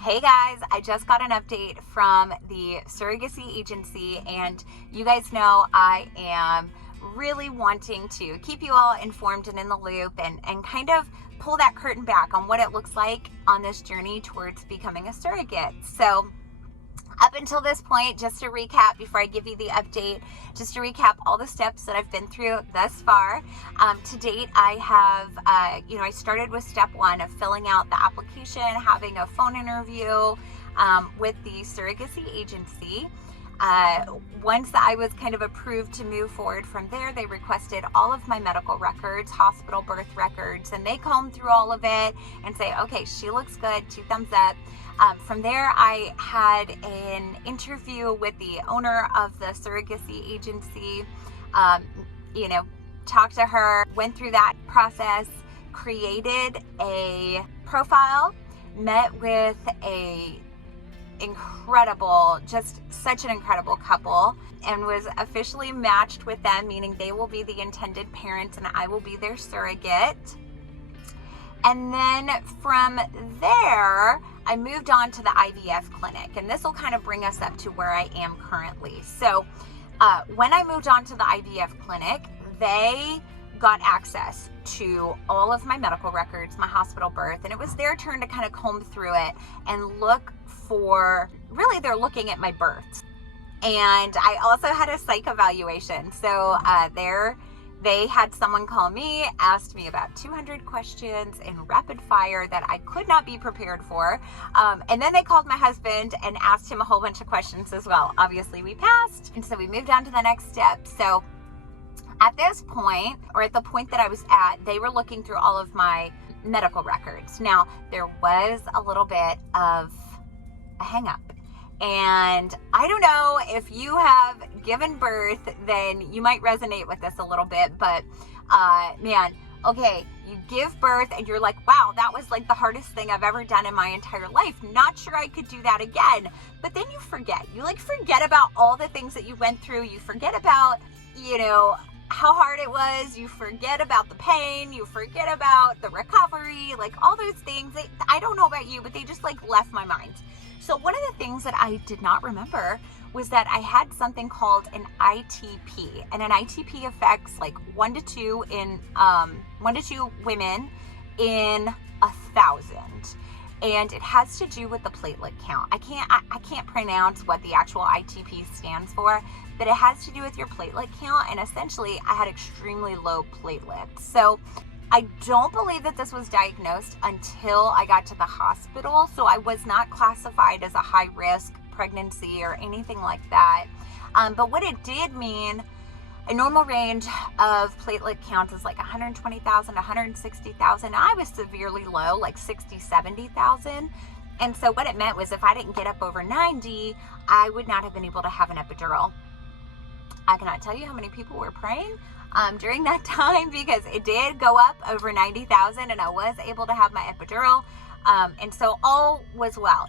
Hey guys, I just got an update from the Surrogacy agency, and you guys know I am really wanting to keep you all informed and in the loop and kind of pull that curtain back on what it looks like on this journey towards becoming a surrogate. So up until this point, just to recap before I give you the update, just to recap all the steps that I've been through thus far. To date, I have, I started with step one of filling out the application, having a phone interview with the surrogacy agency. Once I was kind of approved to move forward from there, they requested all of my medical records, hospital birth records, and they combed through all of it and say, okay, she looks good, 2 thumbs up. From there, I had an interview with the owner of the surrogacy agency, talked to her, went through that process, created a profile, met with just such an incredible couple, and was officially matched with them, meaning they will be the intended parents and I will be their surrogate. And then from there, I moved on to the IVF clinic, and this will kind of bring us up to where I am currently. So when I moved on to the IVF clinic, they got access to all of my medical records, my hospital birth, and it was their turn to kind of comb through it and look for, really they're looking at my births. And I also had a psych evaluation. So they had someone call me, asked me about 200 questions in rapid fire that I could not be prepared for. And then they called my husband and asked him a whole bunch of questions as well. Obviously we passed. And so we moved on to the next step. So at this point, or at the point that I was at, they were looking through all of my medical records. Now, there was a little bit of a hang up. And I don't know if you have given birth, then you might resonate with this a little bit, but you give birth and you're like, wow, that was like the hardest thing I've ever done in my entire life. Not sure I could do that again. But then you forget. You forget about all the things that you went through. You forget about, how hard it was. You forget about the pain. You forget about the recovery, all those things. I don't know about you, but they just left my mind. So one of the things that I did not remember was that I had something called an ITP, and an ITP affects 1 to 2 women in 1,000, and it has to do with the platelet count. I can't pronounce what the actual ITP stands for, but it has to do with your platelet count, and essentially I had extremely low platelets. So I don't believe that this was diagnosed until I got to the hospital, so I was not classified as a high-risk pregnancy or anything like that. But what it did mean, a normal range of platelet counts is 120,000 to 160,000. I was severely low, 60, 70,000. And so what it meant was if I didn't get up over 90, I would not have been able to have an epidural. I cannot tell you how many people were praying during that time, because it did go up over 90,000 and I was able to have my epidural. And so all was well.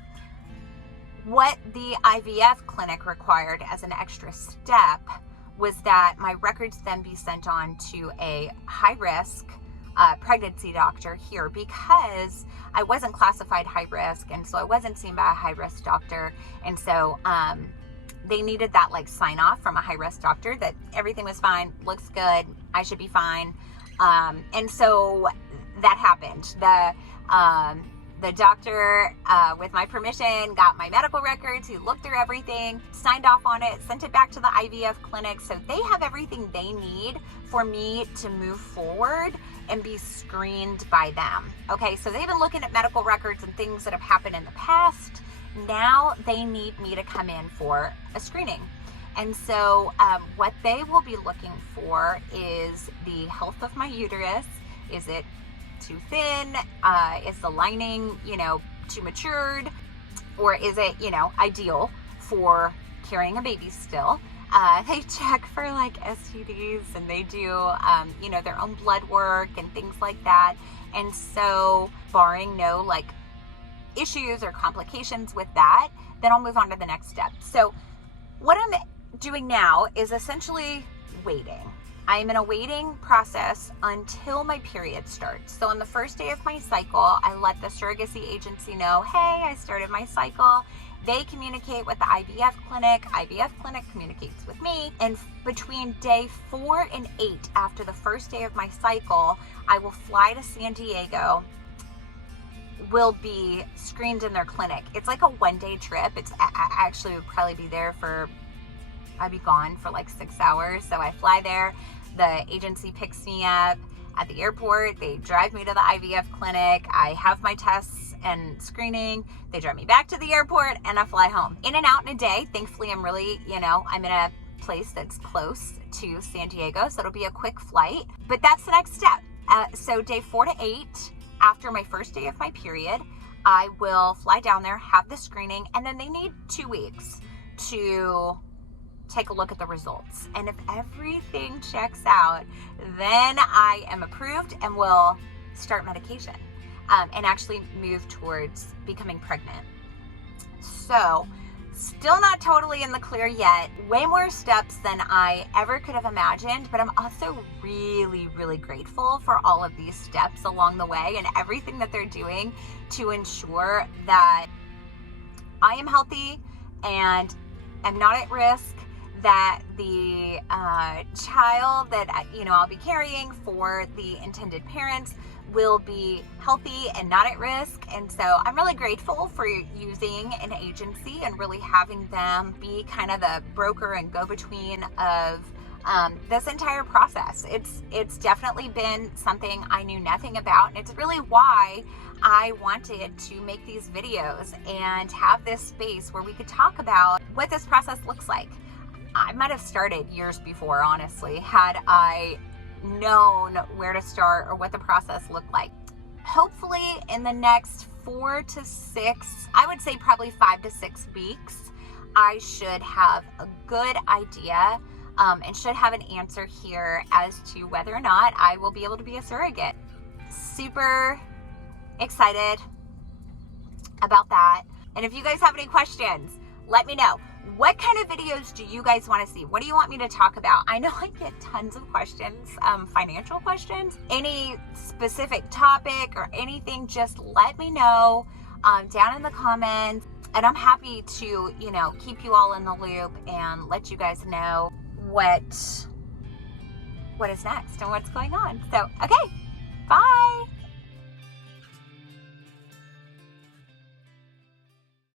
What the IVF clinic required as an extra step was that my records then be sent on to a high-risk pregnancy doctor here, because I wasn't classified high risk, and so I wasn't seen by a high-risk doctor. And so they needed that sign off from a high-risk doctor that everything was fine, looks good, I should be fine. And so that happened. The doctor, with my permission, got my medical records. He looked through everything, signed off on it, sent it back to the IVF clinic. So they have everything they need for me to move forward and be screened by them. Okay, so they've been looking at medical records and things that have happened in the past. Now they need me to come in for a screening. And so what they will be looking for is the health of my uterus. Is it too thin? Is the lining, too matured? Or is it, ideal for carrying a baby still? They check for STDs, and they do, their own blood work and things like that. And so barring no issues or complications with that, then I'll move on to the next step. So what I'm doing now is essentially waiting. I'm in a waiting process until my period starts. So on the first day of my cycle, I let the surrogacy agency know, hey, I started my cycle. They communicate with the IVF clinic. IVF clinic communicates with me. And between day 4 and 8, after the first day of my cycle, I will fly to San Diego, will be screened in their clinic. It's like a 1-day trip. I actually would probably be there I'd be gone for like 6 hours. So I fly there. The agency picks me up at the airport. They drive me to the IVF clinic. I have my tests and screening. They drive me back to the airport and I fly home. In and out in a day. Thankfully, I'm really, I'm in a place that's close to San Diego, so it'll be a quick flight. But that's the next step. So day 4 to 8, after my first day of my period, I will fly down there, have the screening, and then they need 2 weeks to take a look at the results. And if everything checks out, then I am approved and will start medication and actually move towards becoming pregnant. So still not totally in the clear yet. Way more steps than I ever could have imagined, but I'm also really, really grateful for all of these steps along the way and everything that they're doing to ensure that I am healthy and am not at risk, that the child that I'll be carrying for the intended parents will be healthy and not at risk. And so I'm really grateful for using an agency and really having them be kind of the broker and go-between of this entire process. It's definitely been something I knew nothing about, and it's really why I wanted to make these videos and have this space where we could talk about what this process looks like. I might have started years before, honestly, had I known where to start or what the process looked like. Hopefully in the next 4 to 6, I would say probably 5 to 6 weeks, I should have a good idea and should have an answer here as to whether or not I will be able to be a surrogate. Super excited about that. And if you guys have any questions, let me know. What kind of videos do you guys want to see? What do you want me to talk about? I know I get tons of questions, financial questions. Any specific topic or anything, just let me know down in the comments. And I'm happy to, keep you all in the loop and let you guys know what is next and what's going on. So, okay, bye.